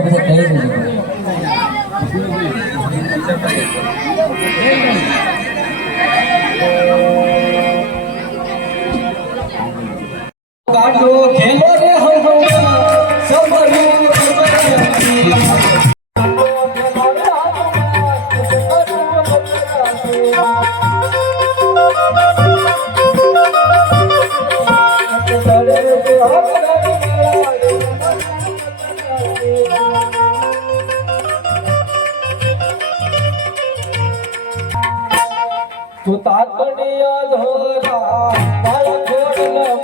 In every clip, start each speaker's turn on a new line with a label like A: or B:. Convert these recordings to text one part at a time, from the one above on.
A: બધા કહી દેજો
B: કાઢો તું તાતણિયા ધોરા મારા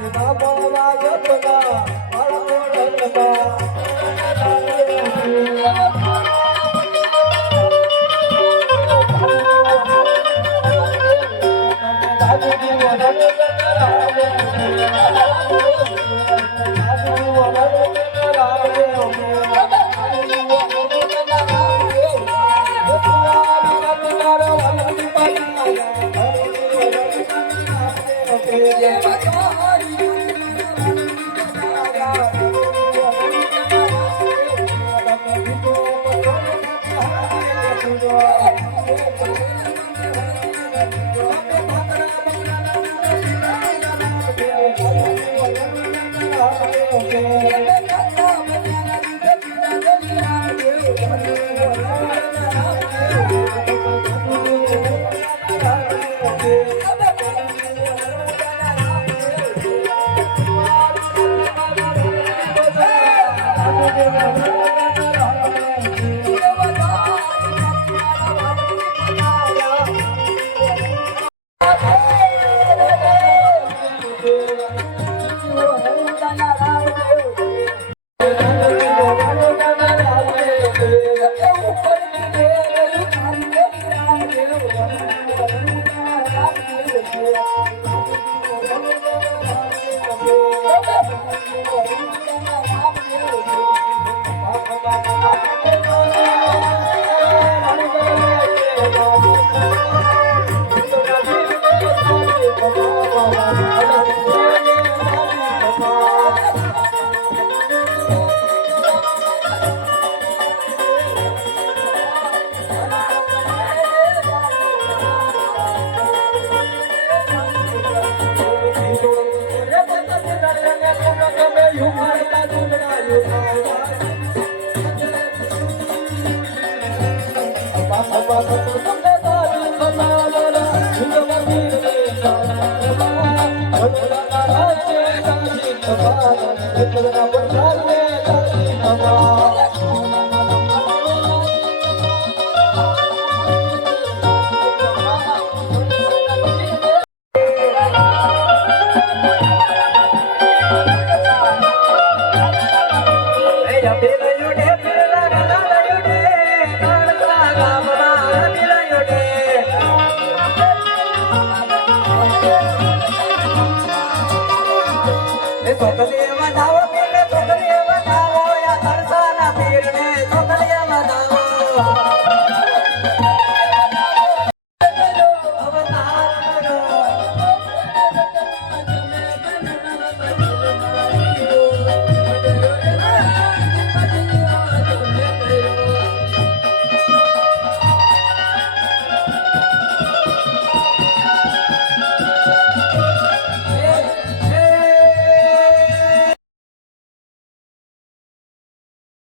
A: એ Thank you. તો કદી એમાં જાવ